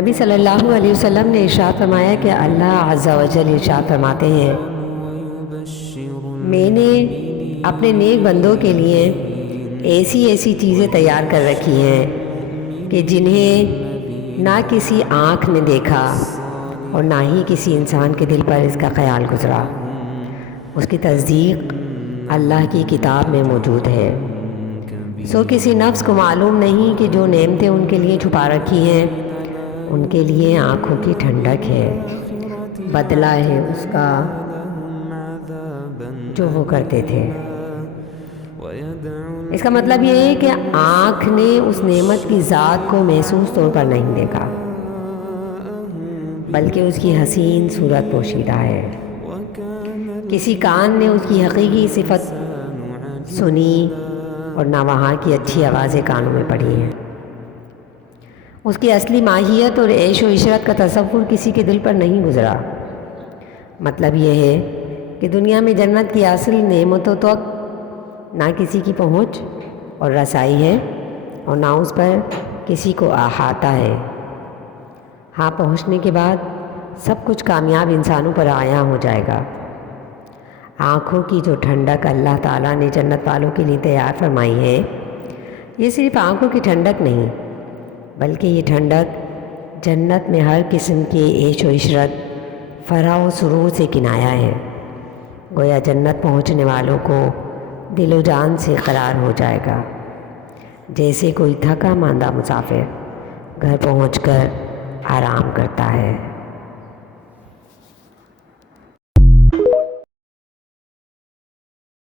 نبی صلی اللہ علیہ وسلم نے ارشاد فرمایا کہ اللہ عز و جل ارشاد فرماتے ہیں، میں نے اپنے نیک بندوں کے لیے ایسی ایسی چیزیں تیار کر رکھی ہیں کہ جنہیں نہ کسی آنکھ نے دیکھا اور نہ ہی کسی انسان کے دل پر اس کا خیال گزرا۔ اس کی تصدیق اللہ کی کتاب میں موجود ہے۔ سو کسی نفس کو معلوم نہیں کہ جو نعمتیں ان کے لیے چھپا رکھی ہیں ان کے لیے آنکھوں کی ٹھنڈک ہے، بدلہ ہے اس کا جو وہ کرتے تھے۔ اس کا مطلب یہ ہے کہ آنکھ نے اس نعمت کی ذات کو محسوس طور پر نہیں دیکھا، بلکہ اس کی حسین صورت پوشیدہ ہے۔ کسی کان نے اس کی حقیقی صفت سنی اور نہ وہاں کی اچھی آوازیں کانوں میں پڑی ہیں۔ اس کی اصلی ماہیت اور عیش و عشرت کا تصور کسی کے دل پر نہیں گزرا۔ مطلب یہ ہے کہ دنیا میں جنت کی اصل نعمتوں تک نہ کسی کی پہنچ اور رسائی ہے اور نہ اس پر کسی کو احاطہ ہے۔ ہاں، پہنچنے کے بعد سب کچھ کامیاب انسانوں پر عیاں ہو جائے گا۔ آنکھوں کی جو ٹھنڈک اللہ تعالیٰ نے جنت والوں کے لیے تیار فرمائی ہے، یہ صرف آنکھوں کی ٹھنڈک نہیں بلکہ یہ ٹھنڈک جنت میں ہر قسم کے عیش و عشرت، فرح و سرور سے کنایا ہے۔ گویا جنت پہنچنے والوں کو دل و جان سے قرار ہو جائے گا، جیسے کوئی تھکا ماندہ مسافر گھر پہنچ کر آرام کرتا ہے۔